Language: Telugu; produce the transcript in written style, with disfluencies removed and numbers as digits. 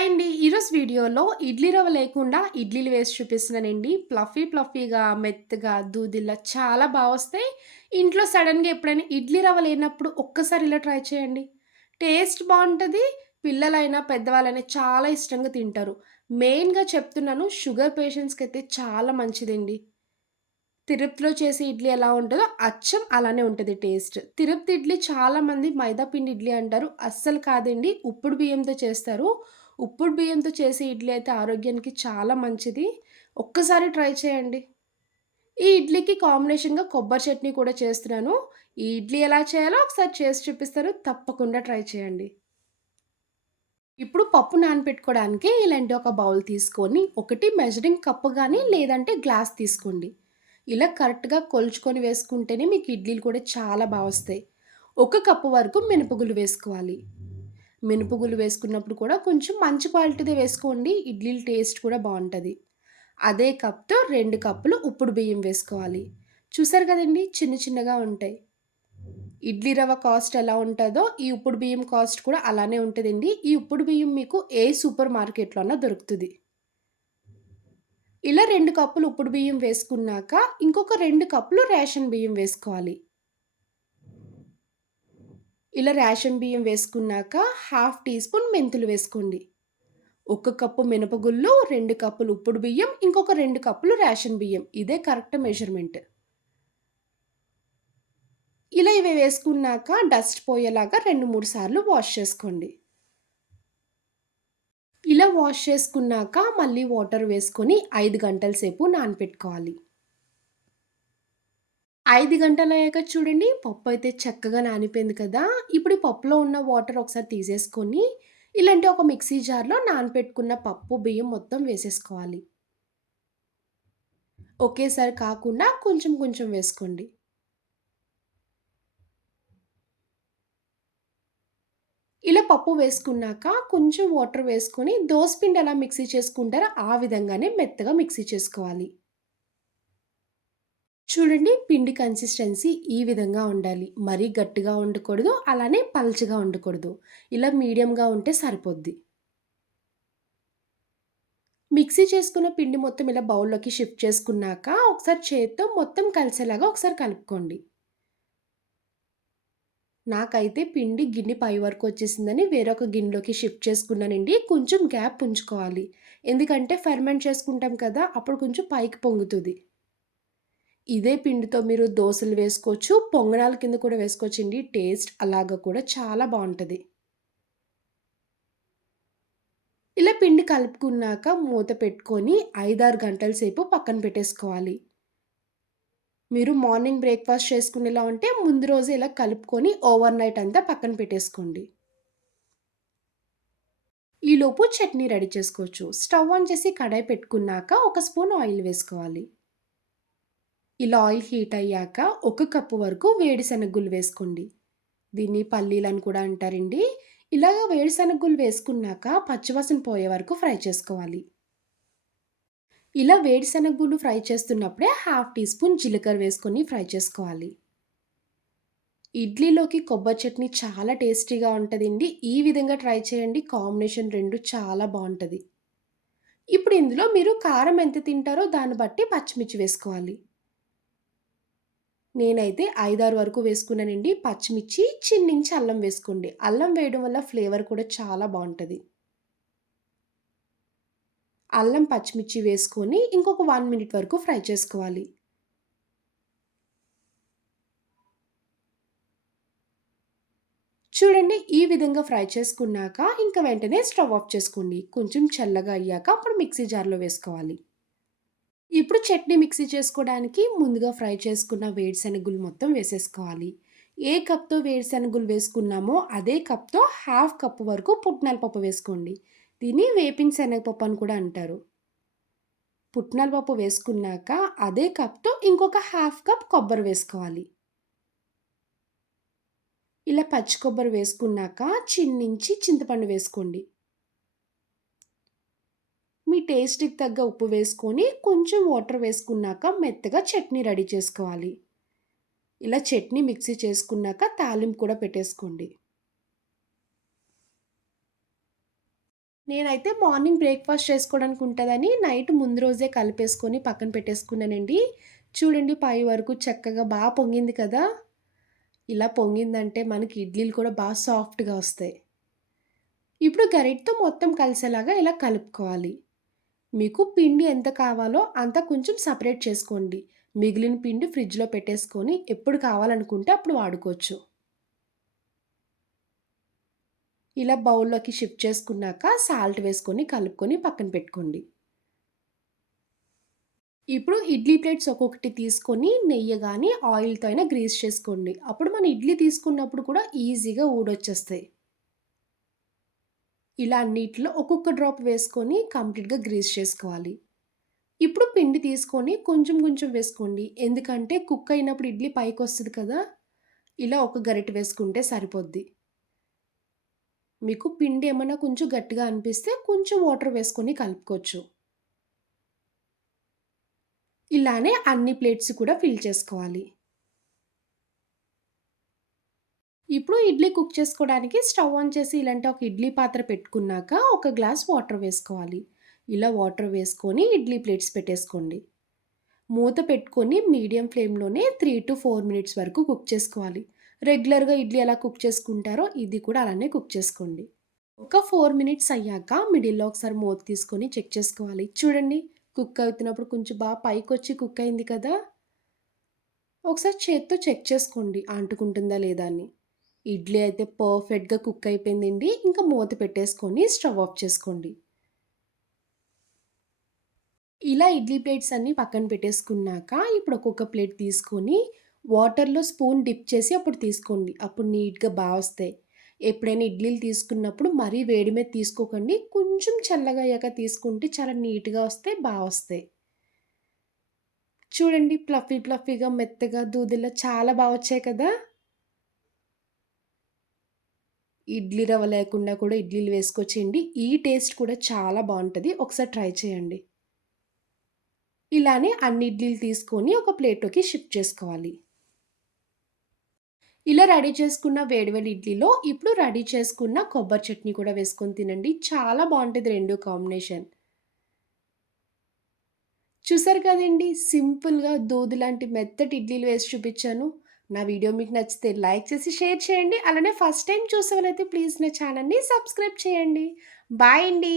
హాయ్ అండి. ఈరోజు వీడియోలో ఇడ్లీ రవ్వ లేకుండా ఇడ్లీలు వేసి చూపిస్తున్నానండి. ఫ్లఫీగా, మెత్తగా, దూదిల్లా చాలా వస్తాయి. ఇంట్లో సడెన్‌గా ఎప్పుడైనా ఇడ్లీ రవ్వ లేనప్పుడు ఒక్కసారి ఇలా ట్రై చేయండి. టేస్ట్ బావుంటది. పిల్లలైనా, పెద్దవాళ్ళైనా చాలా ఇష్టంగా తింటారు. మెయిన్‌గా చెప్తున్నాను, షుగర్ పేషెంట్స్‌కైతే చాలా మంచిదండి. తిరుపతిలో చేసే ఇడ్లీ ఎలా ఉంటదో అచ్చం అలానే ఉంటది టేస్ట్. తిరుపతి ఇడ్లీ చాలామంది మైదా పిండి ఇడ్లీ అంటారు. అస్సలు కాదండి. ఉప్పుడు బియ్యంతో చేస్తారు. ఉప్పుడు బియ్యంతో చేసే ఇడ్లీ అయితే ఆరోగ్యానికి చాలా మంచిది. ఒక్కసారి ట్రై చేయండి. ఈ ఇడ్లీకి కాంబినేషన్‌గా కొబ్బరి చట్నీ కూడా చేస్తున్నాను. ఈ ఇడ్లీ ఎలా చేయాలో ఒకసారి చేసి చూపిస్తాను. తప్పకుండా ట్రై చేయండి. ఇప్పుడు పప్పు నానపెట్టుకోవడానికి ఇలాంటి ఒక బౌల్ తీసుకొని, ఒకటి మెజరింగ్ కప్ గాని లేదంటే గ్లాస్ తీసుకోండి. ఇలా కరెక్ట్‌గా కొలుచుకొని వేసుకుంటేనే మీకు ఇడ్లీలు కూడా చాలా వస్తాయి. ఒక కప్పు వరకు మినపగుళ్ళు వేసుకోవాలి. మినపగుళ్ళు వేసుకున్నప్పుడు కూడా కొంచెం మంచి క్వాలిటీదే వేసుకోండి. ఇడ్లీల టేస్ట్ కూడా బావుంటది. అదే కప్‌తో 2 కప్పులు ఉప్పుడు బియ్యం వేసుకోవాలి. చూసారు కదండీ! చిన్న చిన్నగా ఉంటాయి. ఇడ్లీ రవ్వ కాస్ట్ ఎలా ఉంటదో, ఈ ఉప్పుడు బియ్యం కాస్ట్ కూడా అలానే ఉంటదండి. ఈ ఉప్పుడు బియ్యం మీకు ఏ సూపర్ మార్కెట్‌లో అన్నా దొరుకుతది. ఇలా 2 కప్పులు ఉప్పుడు బియ్యం వేసుకున్నాక, ఇంకొక 2 కప్పులు రేషన్ బియ్యం వేసుకోవాలి. ఇలా రేషన్ బియ్యం వేసుకున్నాక, హాఫ్ టీ స్పూన్ మెంతులు వేసుకోండి. ఒక కప్పు మినపగుళ్ళు, 2 కప్పులు ఉప్పుడు బియ్యం, ఇంకొక 2 కప్పులు రేషన్ బియ్యం. ఇదే కరెక్ట్ మెజర్‌మెంట్. ఇలా ఇవి వేసుకున్నాక డస్ట్ పోయేలాగా 2, 3 సార్లు వాష్ చేసుకోండి. ఇలా వాష్ చేసుకున్నాక మళ్ళీ వాటర్ వేసుకొని 5 గంటల సేపు నానపెట్టుకోవాలి. 5 గంటలయ్యాక చూడండి పప్పయితే చక్కగా నానిపోయింది కదా! ఇప్పుడు ఈ పప్పులో ఉన్న వాటర్ ఒకసారి తీసేసుకొని, ఇలాంటి ఒక మిక్సీ జార్‌లో నానపెట్టుకున్న పప్పు, బియ్యం మొత్తం వేసేసుకోవాలి. ఒకేసారి కాకుండా కొంచెం కొంచెం వేసుకోండి. ఇలా పప్పు వేసుకున్నాక కొంచెం వాటర్ వేసుకొని దోసపిండి ఎలా మిక్సీ చేసుకుంటారో ఆ విధంగానే మెత్తగా మిక్సీ చేసుకోవాలి. చూడండి పిండి కన్సిస్టెన్సీ ఈ విధంగా ఉండాలి. మరీ గట్టిగా ఉండకూడదు. అలానే పల్చగా ఉండకూడదు. ఇలా మీడియంగా ఉంటే సరిపోద్ది. మిక్సీ చేసుకున్న పిండి మొత్తం ఇలా బౌల్‌లోకి షిఫ్ట్ చేసుకున్నాక ఒకసారి చేత్తో మొత్తం కలిసేలాగా ఒకసారి కలుపుకోండి. నాకైతే పిండి గిన్నె పై వరకు వచ్చేసిందని వేరొక గిన్నెలోకి షిఫ్ట్ చేసుకున్నానండి. కొంచెం గ్యాప్ ఉంచుకోవాలి. ఎందుకంటే ఫెర్మెంట్ చేసుకుంటాం కదా! అప్పుడు కొంచెం పైకి పొంగుతది. ఇదే పిండితో మీరు దోసలు వేసుకోవచ్చు. పొంగనాల కింద కూడా వేసుకోవచ్చండి. టేస్ట్ అలాగా కూడా చాలా బావుంటది. ఇలా పిండి కలుపుకున్నాక మూత పెట్టుకొని 5, 6 గంటల సేపు పక్కన పెట్టేసుకోవాలి. మీరు మార్నింగ్ బ్రేక్‌ఫాస్ట్ చేసుకునేలా ఉంటే ముందు రోజే ఇలా కలుపుకొని ఓవర్ నైట్ అంతా పక్కన పెట్టేసుకోండి. ఈలోపు చట్నీ రెడీ చేసుకోవచ్చు. స్టవ్ ఆన్ చేసి కడాయి పెట్టుకున్నాక ఒక స్పూన్ ఆయిల్ వేసుకోవాలి. ఇలా ఆయిల్ హీట్ అయ్యాక ఒక కప్పు వరకు వేరుశనగ గుళ్ళు వేసుకోండి. దీన్ని పల్లీలని కూడా అంటారండి. ఇలాగ వేరుశనగ గుళ్ళు వేసుకున్నాక పచ్చివాసన పోయే వరకు ఫ్రై చేసుకోవాలి. ఇలా వేరుశనగ గుళ్ళు ఫ్రై చేస్తున్నప్పుడే హాఫ్ టీ స్పూన్ జీలకర్ర వేసుకొని ఫ్రై చేసుకోవాలి. ఇడ్లీలోకి కొబ్బరి చట్నీ చాలా టేస్టీగా ఉంటదండి. ఈ విధంగా ట్రై చేయండి. కాంబినేషన్ 2 చాలా బావుంటది. ఇప్పుడు ఇందులో మీరు కారం ఎంత తింటారో దాన్ని బట్టి పచ్చిమిర్చి వేసుకోవాలి. నేనైతే 5, 6 వరకు వేసుకున్నానండి. పచ్చిమిర్చి, చిన్నించి అల్లం వేసుకోండి. అల్లం వేయడం వల్ల ఫ్లేవర్ కూడా చాలా బావుంటది. అల్లం, పచ్చిమిర్చి వేసుకొని ఇంకొక 1 మినిట్ వరకు ఫ్రై చేసుకోవాలి. చూడండి ఈ విధంగా ఫ్రై చేసుకున్నాక ఇంక వెంటనే స్టవ్ ఆఫ్ చేసుకోండి. కొంచెం చల్లగా అయ్యాక అప్పుడు మిక్సీ జార్‌లో వేసుకోవాలి. ఇప్పుడు చట్నీ మిక్సీ చేసుకోవడానికి ముందుగా ఫ్రై చేసుకున్న వేరుశనగులు మొత్తం వేసేసుకోవాలి. ఏ కప్‌తో వేరుశనగులు వేసుకున్నామో అదే కప్‌తో హాఫ్ కప్ వరకు పుట్నాల పప్పు వేసుకోండి. దీన్ని వేపిన శనగపప్పు అని కూడా అంటారు. పుట్నాల పప్పు వేసుకున్నాక అదే కప్‌తో ఇంకొక హాఫ్ కప్ కొబ్బరి వేసుకోవాలి. ఇలా పచ్చి కొబ్బరి వేసుకున్నాక చిన్నించి చింతపండు వేసుకోండి. మీ టేస్ట్‌కి తగ్గ ఉప్పు వేసుకొని కొంచెం వాటర్ వేసుకున్నాక మెత్తగా చట్నీ రెడీ చేసుకోవాలి. ఇలా చట్నీ మిక్సీ చేసుకున్నాక తాలింపు కూడా పెట్టేసుకోండి. నేనైతే మార్నింగ్ బ్రేక్‌ఫాస్ట్ చేసుకోవడానికి ఉంటదని నైట్ ముందు రోజే కలిపేసుకొని పక్కన పెట్టేసుకున్నానండి. చూడండి పై వరకు చక్కగా పొంగింది కదా! ఇలా పొంగిందంటే మనకి ఇడ్లీలు కూడా సాఫ్ట్‌గా వస్తాయి. ఇప్పుడు గరిటెతో మొత్తం కలిసేలాగా ఇలా కలుపుకోవాలి. మీకు పిండి ఎంత కావాలో అంత కొంచెం సెపరేట్ చేసుకోండి. మిగిలిన పిండి ఫ్రిడ్జ్‌లో పెట్టేసుకొని ఎప్పుడు కావాలనుకుంటే అప్పుడు వాడుకోవచ్చు. ఇలా బౌల్‌లోకి షిఫ్ట్ చేసుకున్నాక సాల్ట్ వేసుకొని కలుపుకొని పక్కన పెట్టుకోండి. ఇప్పుడు ఇడ్లీ ప్లేట్స్ ఒక్కొక్కటి తీసుకొని నెయ్యి గాని, ఆయిల్‌తో అయినా గ్రీస్ చేసుకోండి. అప్పుడు మన ఇడ్లీ తీసుకున్నప్పుడు కూడా ఈజీగా ఊడొచ్చేస్తాయి. ఇలా అన్నిట్లో ఒక్కొక్క డ్రాప్ వేసుకొని కంప్లీట్‌గా గ్రీస్ చేసుకోవాలి. ఇప్పుడు పిండి తీసుకొని కొంచెం కొంచెం వేసుకోండి. ఎందుకంటే కుక్ అయినప్పుడు ఇడ్లీ పైకొస్తది కదా! ఇలా ఒక గరిటె వేసుకుంటే సరిపోద్ది. మీకు పిండి ఏమన్నా కొంచెం గట్టిగా అనిపిస్తే కొంచెం వాటర్ వేసుకొని కలుపుకోవచ్చు. ఇలానే అన్ని ప్లేట్స్ కూడా ఫిల్ చేసుకోవాలి. ఇప్పుడు ఇడ్లీ కుక్ చేసుకోవడానికి స్టవ్ ఆన్ చేసి ఇలాంటి ఒక ఇడ్లీ పాత్ర పెట్టుకున్నాక ఒక గ్లాస్ వాటర్ వేసుకోవాలి. ఇలా వాటర్ వేసుకొని ఇడ్లీ ప్లేట్స్ పెట్టేసుకోండి. మూత పెట్టుకొని మీడియం ఫ్లేమ్‌లోనే 3-4 మినిట్స్ వరకు కుక్ చేసుకోవాలి. రెగ్యులర్‌గా ఇడ్లీ ఎలా కుక్ చేసుకుంటారో ఇది కూడా అలానే కుక్ చేసుకోండి. ఒక 4 మినిట్స్ అయ్యాక మిడిల్‌లో ఒకసారి మూత తీసుకొని చెక్ చేసుకోవాలి. చూడండి కుక్ అవుతున్నప్పుడు కొంచెం పైకొచ్చి కుక్ అయింది కదా! ఒకసారి చేత్తో చెక్ చేసుకోండి అంటుకుంటుందా లేదా అని. ఇడ్లీ అయితే పర్ఫెక్ట్‌గా కుక్ అయిపోయిందండి. ఇంకా మూత పెట్టేసుకొని స్టవ్ ఆఫ్ చేసుకోండి. ఇలా ఇడ్లీ ప్లేట్స్ అన్నీ పక్కన పెట్టేసుకున్నాక, ఇప్పుడు ఒక్కొక్క ప్లేట్ తీసుకొని, వాటర్‌లో స్పూన్ డిప్ చేసి అప్పుడు తీసుకోండి. అప్పుడు నీట్‌గా వస్తాయి. ఎప్పుడైనా ఇడ్లీలు తీసుకున్నప్పుడు మరీ వేడి మీద తీసుకోకండి. కొంచెం చల్లగా అయ్యాక తీసుకుంటే చాలా నీట్‌గా వస్తాయి, వస్తాయి. చూడండి ఫ్లఫీగా, మెత్తగా, దూదిలా చాలా వచ్చాయి కదా! ఇడ్లీ రవ్వ లేకుండా కూడా ఇడ్లీలు వేసుకోవచ్చండి. ఈ టేస్ట్ కూడా చాలా బావుంటది. ఒకసారి ట్రై చేయండి. ఇలానే అన్ని ఇడ్లీలు తీసుకొని ఒక ప్లేట్‌లోకి షిఫ్ట్ చేసుకోవాలి. ఇలా రెడీ చేసుకున్న వేడి వేడి ఇడ్లీలో ఇప్పుడు రెడీ చేసుకున్న కొబ్బరి చట్నీ కూడా వేసుకొని తినండి. చాలా బావుంటది 2 కాంబినేషన్. చూసారు కదండీ! సింపుల్‌గా దూది లాంటి మెత్తటి ఇడ్లీలు వేసి చూపిచ్చాను. నా వీడియో మీకు నచ్చితే లైక్ చేసి షేర్ చేయండి. అలానే ఫస్ట్ టైమ్ చూసేవాళ్ళైతే ప్లీజ్ నా ఛానెల్‌ని సబ్స్క్రైబ్ చేయండి. బాయ్ అండి.